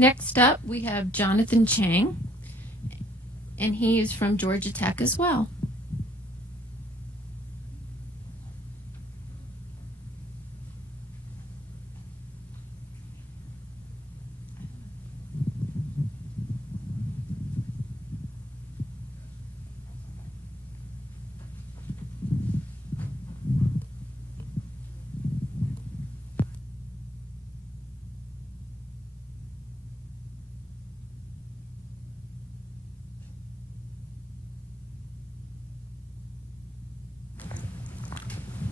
Next up, we have Jonathan Chang, and he is from Georgia Tech as well.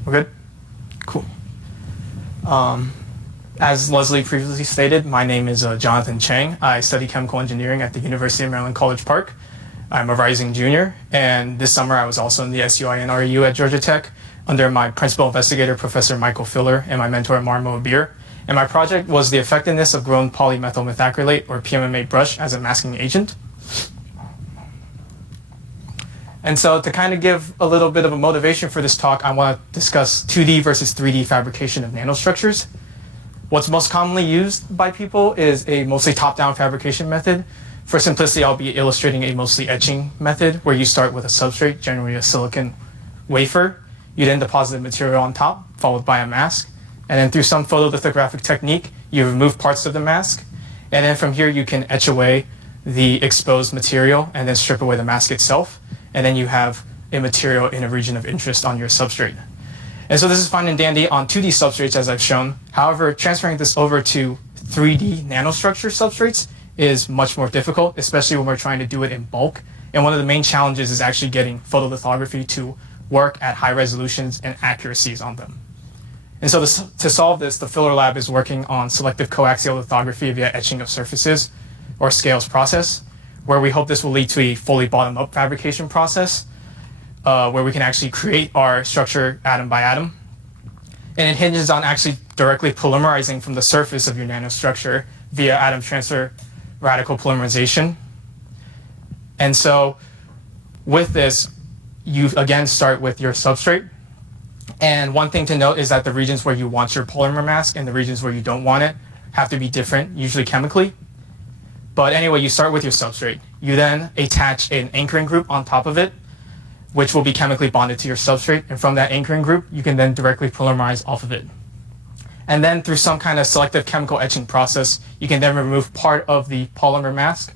We're good? Cool. As Leslie previously stated, my name is Jonathan Chang. I study chemical engineering at the University of Maryland College Park. I'm a rising junior, and this summer I was also in the SUI and REU at Georgia Tech under my principal investigator, Professor Michael Filler, and my mentor, Marmo Abir. And my project was the effectiveness of grown polymethyl methacrylate, or PMMA brush, as a masking agent. And so to kind of give a little bit of a motivation for this talk, I want to discuss 2D versus 3D fabrication of nanostructures. What's most commonly used by people is a mostly top-down fabrication method. For simplicity, I'll be illustrating a mostly etching method where you start with a substrate, generally a silicon wafer. You then deposit the material on top, followed by a mask. And then through some photolithographic technique, you remove parts of the mask. And then from here, you can etch away the exposed material and then strip away the mask itself. And then you have a material in a region of interest on your substrate. And so this is fine and dandy on 2D substrates, as I've shown. However, transferring this over to 3D nanostructure substrates is much more difficult, especially when we're trying to do it in bulk. And one of the main challenges is actually getting photolithography to work at high resolutions and accuracies on them. And so to solve this, the Filler Lab is working on selective coaxial lithography via etching of surfaces, or scales process, where we hope this will lead to a fully bottom-up fabrication process, where we can actually create our structure atom by atom. And it hinges on actually directly polymerizing from the surface of your nanostructure via atom transfer radical polymerization. And so with this, you again start with your substrate. And one thing to note is that the regions where you want your polymer mask and the regions where you don't want it have to be different, usually chemically. But anyway, you start with your substrate. You then attach an anchoring group on top of it, which will be chemically bonded to your substrate. And from that anchoring group, you can then directly polymerize off of it. And then through some kind of selective chemical etching process, you can then remove part of the polymer mask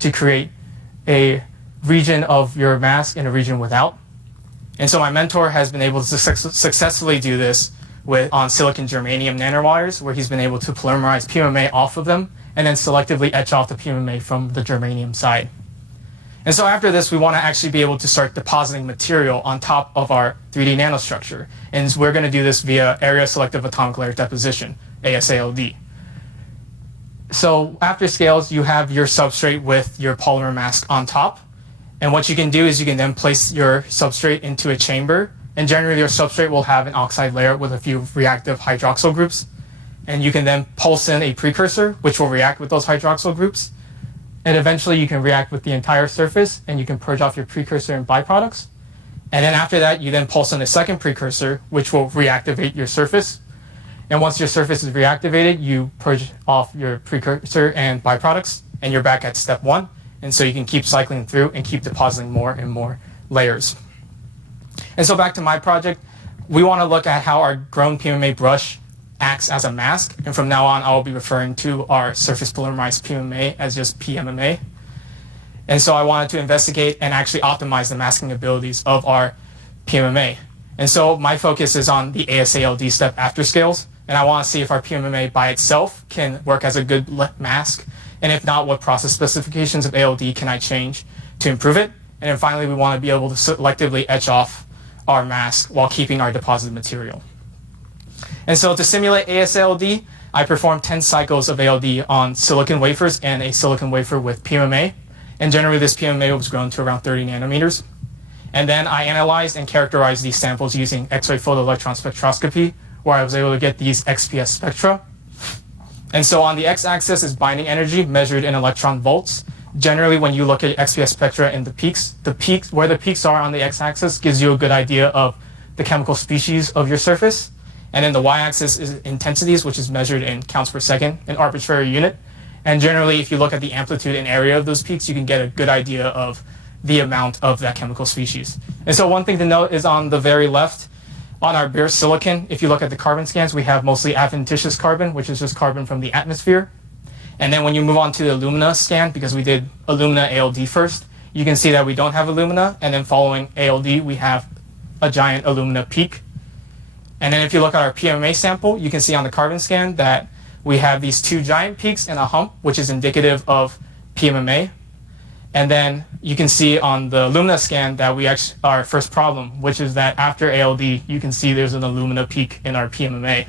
to create a region of your mask and a region without. And so my mentor has been able to successfully do this on silicon germanium nanowires, where he's been able to polymerize PMMA off of them and then selectively etch off the PMMA from the germanium side. And so after this, we want to actually be able to start depositing material on top of our 3D nanostructure. And we're going to do this via area selective atomic layer deposition, ASALD. So after scales, you have your substrate with your polymer mask on top. And what you can do is you can then place your substrate into a chamber. And generally, your substrate will have an oxide layer with a few reactive hydroxyl groups. And you can then pulse in a precursor, which will react with those hydroxyl groups. And eventually, you can react with the entire surface, and you can purge off your precursor and byproducts. And then after that, you then pulse in a second precursor, which will reactivate your surface. And once your surface is reactivated, you purge off your precursor and byproducts, and you're back at step one. And so you can keep cycling through and keep depositing more and more layers. And so back to my project, we want to look at how our grown PMMA brush acts as a mask. And from now on, I will be referring to our surface polymerized PMMA as just PMMA. And so I wanted to investigate and actually optimize the masking abilities of our PMMA. And so my focus is on the ASALD step after scales. And I want to see if our PMMA by itself can work as a good mask. And if not, what process specifications of ALD can I change to improve it? And then finally, we want to be able to selectively etch off our mask while keeping our deposited material. And so to simulate ASALD, I performed 10 cycles of ALD on silicon wafers and a silicon wafer with PMMA. And generally, this PMMA was grown to around 30 nanometers. And then I analyzed and characterized these samples using X-ray photoelectron spectroscopy, where I was able to get these XPS spectra. And so on the x-axis is binding energy measured in electron volts. Generally, when you look at XPS spectra in the peaks, where the peaks are on the x-axis gives you a good idea of the chemical species of your surface. And then the y-axis is intensities, which is measured in counts per second, an arbitrary unit. And generally, if you look at the amplitude and area of those peaks, you can get a good idea of the amount of that chemical species. And so one thing to note is on the very left, on our bare silicon, if you look at the carbon scans, we have mostly adventitious carbon, which is just carbon from the atmosphere. And then when you move on to the alumina scan, because we did alumina ALD first, you can see that we don't have alumina. And then following ALD, we have a giant alumina peak. And then if you look at our PMMA sample, you can see on the carbon scan that we have these two giant peaks and a hump, which is indicative of PMMA. And then you can see on the alumina scan that we actually, our first problem, which is that after ALD, you can see there's an alumina peak in our PMMA.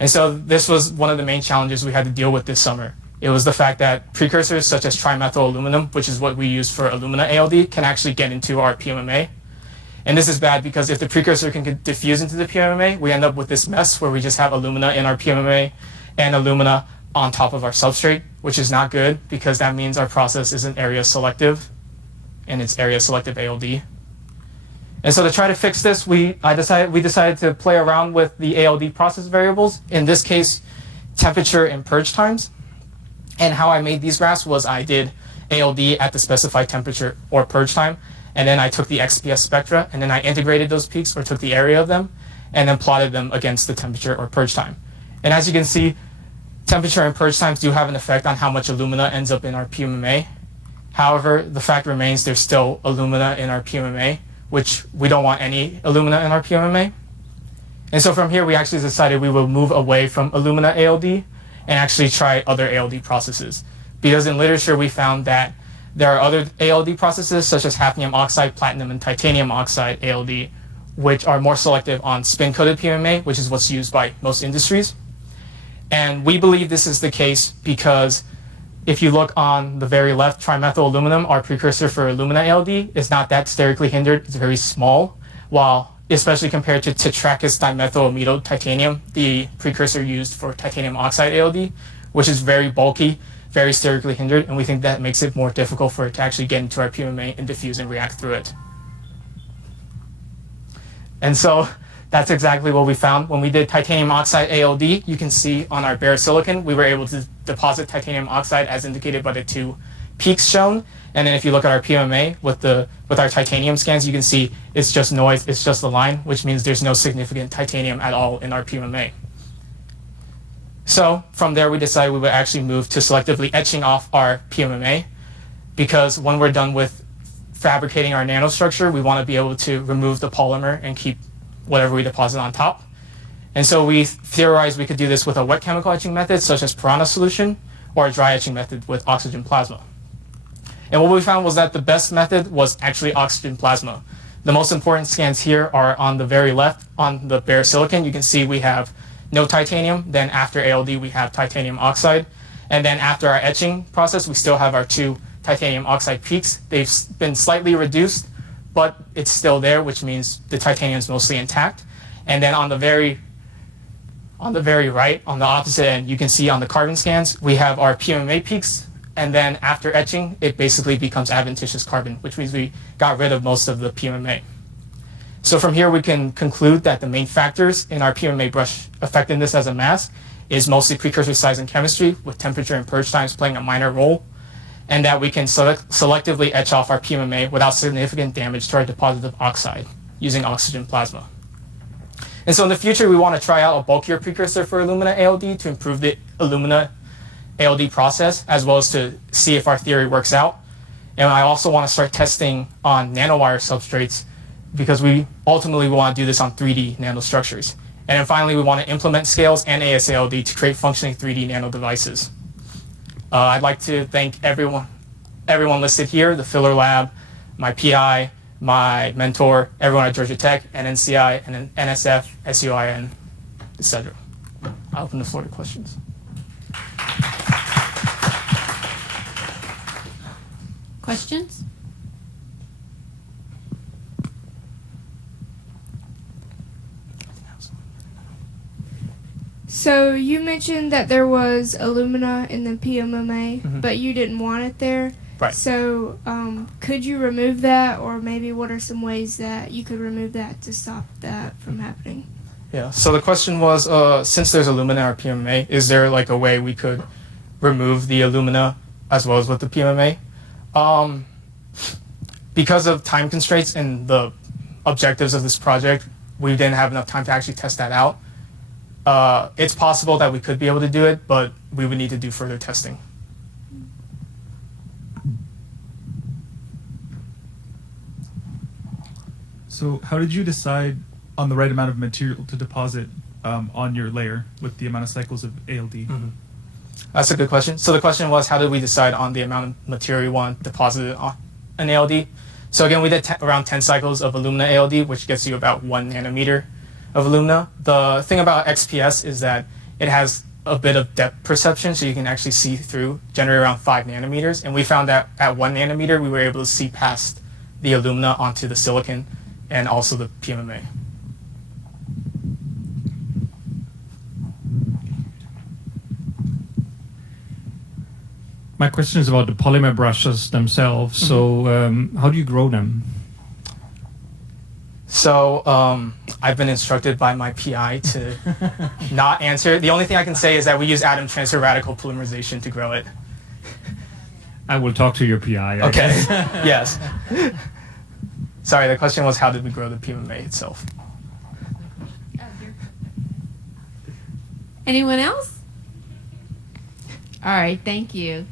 And so this was one of the main challenges we had to deal with this summer. It was the fact that precursors such as trimethyl aluminum, which is what we use for alumina ALD, can actually get into our PMMA. And this is bad because if the precursor can diffuse into the PMMA, we end up with this mess where we just have alumina in our PMMA and alumina on top of our substrate, which is not good because that means our process isn't area selective and it's area selective ALD. And so to try to fix this, we decided to play around with the ALD process variables, in this case, temperature and purge times. And how I made these graphs was I did ALD at the specified temperature or purge time, and then I took the XPS spectra, and then I integrated those peaks or took the area of them, and then plotted them against the temperature or purge time. And as you can see, temperature and purge times do have an effect on how much alumina ends up in our PMMA. However, the fact remains there's still alumina in our PMMA, which we don't want any alumina in our PMMA. And so from here, we actually decided we will move away from alumina ALD and actually try other ALD processes. Because in literature, we found that there are other ALD processes, such as hafnium oxide, platinum, and titanium oxide ALD, which are more selective on spin-coated PMMA, which is what's used by most industries. And we believe this is the case because if you look on the very left, trimethyl aluminum, our precursor for alumina ALD, is not that sterically hindered. It's very small, while especially compared to tetrakis dimethyl amido titanium, the precursor used for titanium oxide ALD, which is very bulky, very sterically hindered, and we think that makes it more difficult for it to actually get into our PMMA and diffuse and react through it. And so that's exactly what we found. When we did titanium oxide ALD, you can see on our bare silicon, we were able to deposit titanium oxide as indicated by the two peaks shown. And then if you look at our PMMA with our titanium scans, you can see it's just noise, it's just a line, which means there's no significant titanium at all in our PMMA. So from there, we decided we would actually move to selectively etching off our PMMA, because when we're done with fabricating our nanostructure, we want to be able to remove the polymer and keep whatever we deposit on top. And so we theorized we could do this with a wet chemical etching method, such as piranha solution, or a dry etching method with oxygen plasma. And what we found was that the best method was actually oxygen plasma. The most important scans here are on the very left, on the bare silicon. You can see we have no titanium. Then after ALD, we have titanium oxide. And then after our etching process, we still have our two titanium oxide peaks. They've been slightly reduced, but it's still there, which means the titanium is mostly intact. And then on the very right, on the opposite end, you can see on the carbon scans, we have our PMMA peaks. And then after etching, it basically becomes adventitious carbon, which means we got rid of most of the PMMA. So from here, we can conclude that the main factors in our PMMA brush affecting this as a mask is mostly precursor size and chemistry, with temperature and purge times playing a minor role, and that we can selectively etch off our PMMA without significant damage to our deposit of oxide using oxygen plasma. And so in the future, we want to try out a bulkier precursor for alumina ALD to improve the alumina ALD process, as well as to see if our theory works out. And I also want to start testing on nanowire substrates, because we ultimately want to do this on 3D nanostructures. And then finally, we want to implement scales and ASALD to create functioning 3D nano devices. I'd like to thank everyone listed here, the Filler Lab, my PI, my mentor, everyone at Georgia Tech, NNCI, and NSF, SUIN, etc. I'll open the floor to questions. Questions? So you mentioned that there was alumina in the PMMA, but you didn't want it there. Right. So could you remove that, or maybe what are some ways that you could remove that to stop that from happening? Yeah, so the question was, since there's alumina in our PMMA, is there like a way we could remove the alumina as well as with the PMMA. Because of time constraints and the objectives of this project, we didn't have enough time to actually test that out. It's possible that we could be able to do it, but we would need to do further testing. So how did you decide on the right amount of material to deposit on your layer with the amount of cycles of ALD? Mm-hmm. That's a good question. So the question was, how did we decide on the amount of material we want deposited on an ALD? So again, we did around 10 cycles of alumina ALD, which gets you about 1 nanometer of alumina. The thing about XPS is that it has a bit of depth perception, so you can actually see through, generally around 5 nanometers. And we found that at 1 nanometer, we were able to see past the alumina onto the silicon and also the PMMA. My question is about the polymer brushes themselves. So how do you grow them? So I've been instructed by my PI to not answer. The only thing I can say is that we use atom transfer radical polymerization to grow it. I will talk to your PI. Okay. Yes. Sorry, the question was, how did we grow the PMMA itself? Anyone else? All right, thank you.